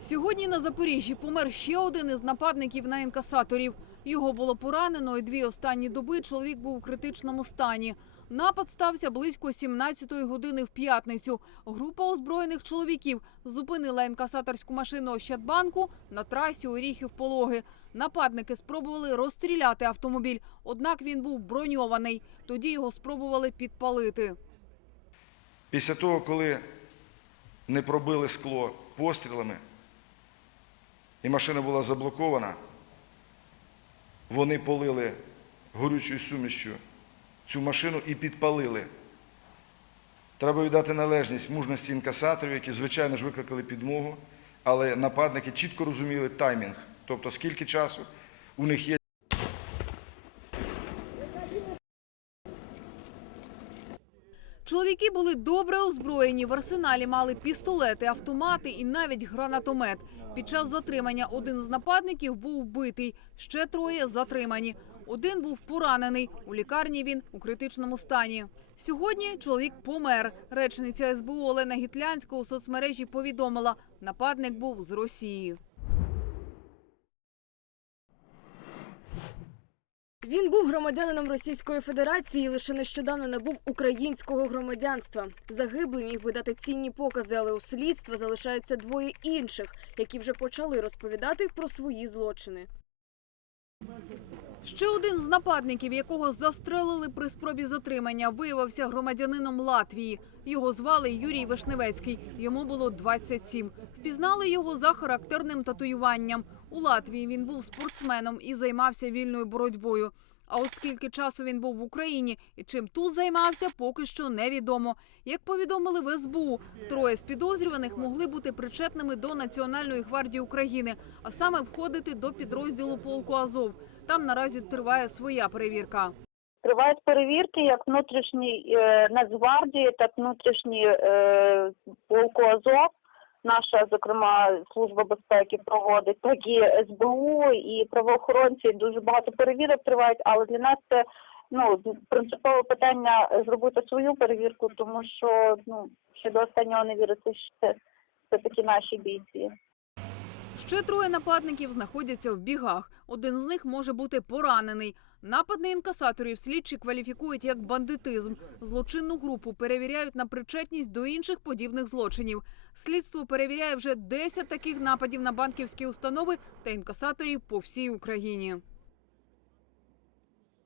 Сьогодні на Запоріжжі помер ще один із нападників на інкасаторів. Його було поранено, і дві останні доби чоловік був у критичному стані. Напад стався близько 17-ї години в п'ятницю. Група озброєних чоловіків зупинила інкасаторську машину Ощадбанку на трасі Оріхів Пологи. Нападники спробували розстріляти автомобіль, однак він був броньований. Тоді його спробували підпалити. Після того, коли не пробили скло пострілами, і машина була заблокована, вони полили горючою сумішю цю машину і підпалили. Треба віддати належність мужності інкасаторів, які, звичайно ж, викликали підмогу, але нападники чітко розуміли таймінг, тобто скільки часу у них є Чоловіки були добре озброєні. В арсеналі мали пістолети, автомати і навіть гранатомет. Під час затримання один з нападників був вбитий. Ще троє затримані. Один був поранений. У лікарні він у критичному стані. Сьогодні чоловік помер. Речниця СБУ Олена Гітлянська у соцмережі повідомила, нападник був з Росії. Він був громадянином Російської Федерації і лише нещодавно набув українського громадянства. Загиблий міг би дати цінні покази, але у слідства залишаються двоє інших, які вже почали розповідати про свої злочини. Ще один з нападників, якого застрелили при спробі затримання, виявився громадянином Латвії. Його звали Юрій Вишневецький. Йому було 27. Впізнали його за характерним татуюванням. У Латвії він був спортсменом і займався вільною боротьбою. А от скільки часу він був в Україні і чим тут займався, поки що невідомо. Як повідомили в СБУ, троє з підозрюваних могли бути причетними до Національної гвардії України, а саме входити до підрозділу полку Азов. Там наразі триває своя перевірка. Тривають перевірки як внутрішній е, Нацгвардії, так внутрішній е, полку Азов. Наша, зокрема, служба безпеки проводить, так і СБУ і правоохоронці. Дуже багато перевірок тривають, але для нас це ну принципове питання зробити свою перевірку, тому що ну ще до останнього не вірити, що це, це такі наші бійці. Ще троє нападників знаходяться в бігах. Один з них може бути поранений. Напад на інкасаторів слідчі кваліфікують як бандитизм. Злочинну групу перевіряють на причетність до інших подібних злочинів. Слідство перевіряє вже 10 таких нападів на банківські установи та інкасаторів по всій Україні.